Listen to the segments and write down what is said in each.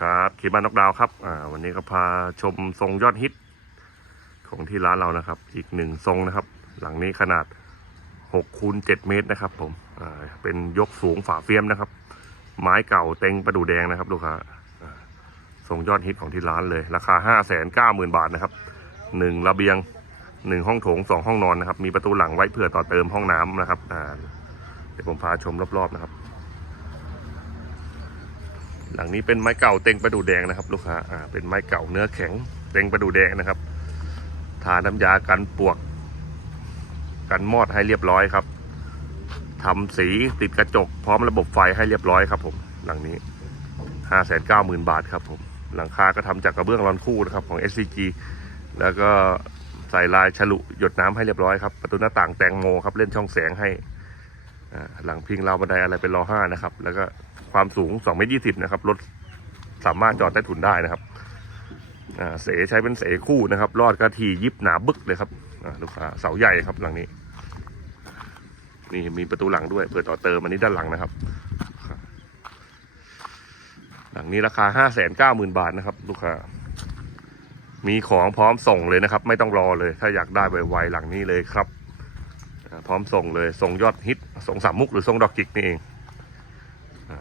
ครับขีบ้านนกดาวครับอ่าวันนี้ก็พาชมทรงยอดฮิต ของที่ร้านเรานะครับ อีกหนึ่งทรงนะครับ หลังนี้ขนาด6คูณ7เมตรนะครับ ผมอ่าเป็นยกสูงฝาเฟียมนะครับ ไม้เก่าเต็งประดูแดงนะครับลูกค้าอ่าทรงยอดฮิตของที่ร้านเลย ราคา 5 9 0 0 0 0 บาทนะครับหนึ่งระเบียงหนึ่งห้องโถงสองห้องนอนนะครับ มีประตูหลังไว้เผื่อต่อเติมห้องน้ำนะครับอ่าเดี๋ยวผมพาชมรอบๆนะครับ หลังนี้เป็นไม้เก่าเต็งประดูแดงนะครับ ลูกค้าอ่าเป็นไม้เก่าเนื้อแข็งเต็งประดูแดงนะครับทาน้ำยากันปวก กันมอดให้เรียบร้อยครับทำสีติดกระจก พร้อมระบบไฟให้เรียบร้อยครับ ผม หลังนี้ห้าแสนเก้าหมื่นบาทครับผมหลังคาก็ทำจากกระเบื้องรอนคู่นะครับของ SCG แล้วก็ใส่ลายฉลุหยดน้ำให้เรียบร้อยครับประตูหน้าต่างแตงโมครับเล่นช่องแสงให้หลังพิงราวบันไดอะไรเป็นล้อห้านะครับ แล้วก็ ความสูง2เมตรยี่สิบนะครับรถสามารถจอดใต้ถุนได้นะครับเสใช้เป็นเสคู่นะครับ รอดกระทียิบหนาบึกเลยครับลูกค้าเสาใหญ่ครับหลังนี้ นี่มีประตูหลังด้วยเปิดต่อเติมอันนี้ด้านหลังนะครับ หลังนี้ราคาห้าแสนเก้าหมื่นบาทนะครับ ลูกค้ามีของพร้อมส่งเลยนะครับ ไม่ต้องรอเลย ถ้าอยากได้ไวๆหลังนี้เลยครับ พร้อมส่งเลยส่งยอดฮิตส่งสามมุกหรือส่งดอกจิกนี่เองอ่า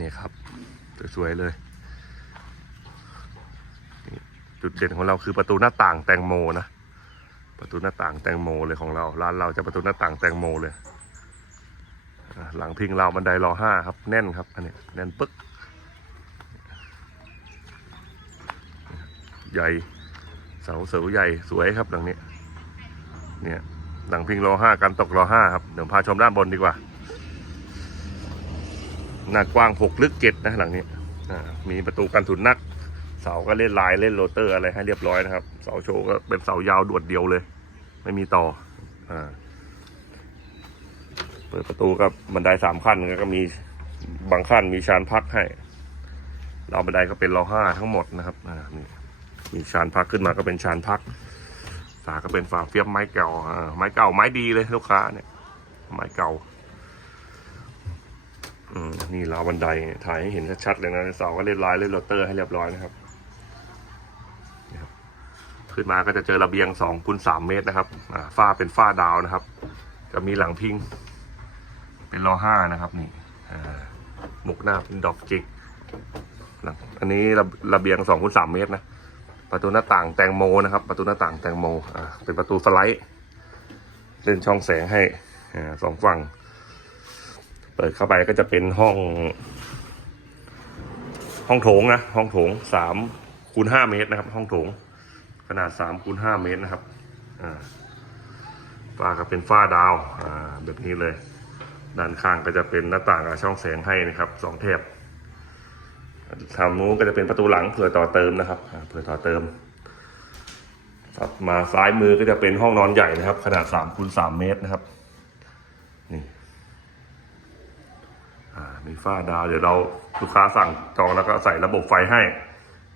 นี่ครับ สวยๆเลย จุดเด่นของเราคือประตูหน้าต่างแตงโมนะ ประตูหน้าต่างแตงโมเลยของเรา ร้านเราจะประตูหน้าต่างแตงโมเลย หลังพิงเราบันไดรอห้าครับ แน่นครับอันนี้แน่นปึ๊ก ใหญ่ เสาเสาใหญ่สวยครับหลังนี้ เนี่ยหลังพิงรอห้ากันตกรอห้าครับ เดี๋ยวพาชมด้านบนดีกว่า หน้ากว้างหกลึกเจ็ดนะหลังนี้อ่ามีประตูกันสุนนัก เสาก็เล่นลายเล่นโรเตอร์อะไรให้เรียบร้อยนะครับ เสาโชว์ก็เป็นเสายาวดวดเดียวเลย ไม่มีต่ออ่าเปิดประตูก็บันไดสามขั้นก็มีบางขั้นมีชานพักให้เราวบันไดก็เป็นรอห้าทั้งหมดนะครับอ่านี่มีชานพักขึ้นมาก็เป็นชานพักฝาก็เป็นฝาเฟียบไม้เก่าอ่าไม้เก่าไม้ดีเลยลูกค้าเนี่ย ไม้เก่า อืมนี่ราวบันไดถ่ายให้เห็นชัดๆเลยนะเสาก็เล่นลายเล่นโรเตอร์ให้เรียบร้อยนะครับขึ้นมาก็จะเจอระเบียงสองคูณสามเมตรนะครับอ่าฝ้าเป็นฝ้าดาวนะครับ จะมีหลังพิง เป็นรอห้านะครับนี่หมุกหน้าเป็นดอกจิกหลังอันนี้ระระเบียงสองคูณสามเมตรนะประตูหน้าต่างแตงโมนะครับ ประตูหน้าต่างแตงโมอ่าเป็นประตูสไลด์เล่นช่องแสงให้อ่าสองฝั่ง เปิดเข้าไปก็จะเป็นห้อง ห้องโถงนะ ห้องโถงสามคูณห้าเมตรนะครับ ห้องโถง ขนาดสามคูณห้าเมตรนะครับอ่าฝ้าก็เป็นฝ้าดาวอ่าแบบนี้เลย ด้านข้างก็จะเป็นหน้าต่างกับช่องแสงให้นะครับสองแถบทางนู้นก็จะเป็นประตูหลังเผื่อต่อเติมนะครับเผื่อต่อเติมมาซ้ายมือก็จะเป็นห้องนอนใหญ่นะครับ ขนาดสามคูณสามเมตรนะครับ นี่ อ่า มีฝ้าดาวเดี๋ยวเราลูกค้าสั่งจองแล้วก็ใส่ระบบไฟให้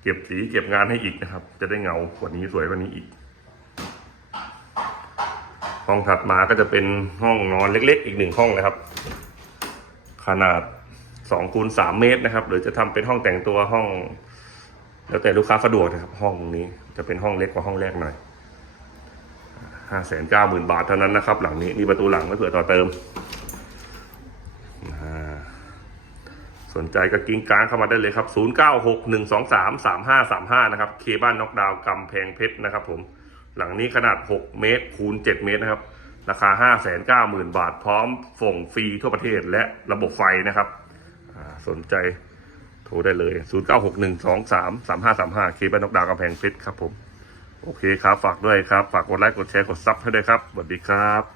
เก็บสีเก็บงานให้อีกนะครับ จะได้เงากว่านี้สวยกว่านี้อีก ห้องถัดมาก็จะเป็นห้องนอนเล็กๆ อีกหนึ่งห้องนะครับ ขนาดสองคูณสามเมตรนะครับ หรือจะทำเป็นห้องแต่งตัวห้อง แล้วแต่ลูกค้าสะดวกนะครับ ห้องนี้จะเป็นห้องเล็กกว่าห้องแรกหน่อยห้าแสนเก้าหมื่นบาทเท่านั้นนะครับ หลังนี้มีประตูหลังไว้เผื่อต่อเติมอ่า สนใจก็กิ้งก้างเข้ามาได้เลยครับ 0 9 6 1 2 3 3 5 3 5 นะครับ เคบ้านน็อกดาวกำแพงเพชรนะครับผม หลังนี้ขนาด 6 เมตรคูณ 7 เมตรนะครับ ราคา 5 9 0 0 0 0 บาท พร้อมส่งฟรีทั่วประเทศและระบบไฟนะครับสนใจโทรได้เลย 0 9 6 1 2 3 3 5 3 5 เคบ้านน็อกดาวกำแพงเพชรครับผม โอเคครับ ฝากด้วยครับ ฝากกดไลค์ กดแชร์ กดซับให้ด้วยครับ สวัสดีครับ